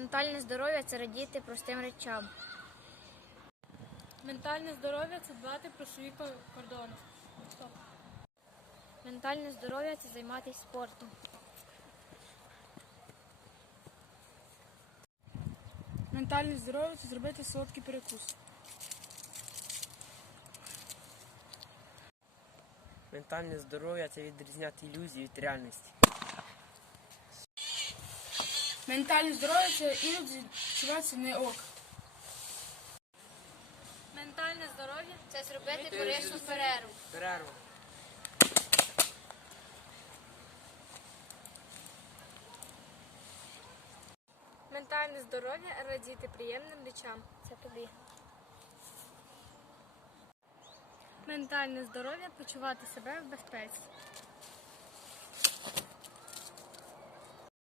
Ментальне здоров'я це радіти простим речам. Ментальне здоров'я це дбати про свої кордони. Стоп. Ментальне здоров'я це займатися спортом. Ментальне здоров'я це зробити солодкий перекус. Ментальне здоров'я це відрізняти ілюзію від реальності. Ментальне здоров'я це іноді відчувається не ок. Ментальне здоров'я це зробити корисну перерву. Перерва. Ментальне здоров'я радіти приємним речам. Це тобі. Ментальне здоров'я почувати себе в безпеці.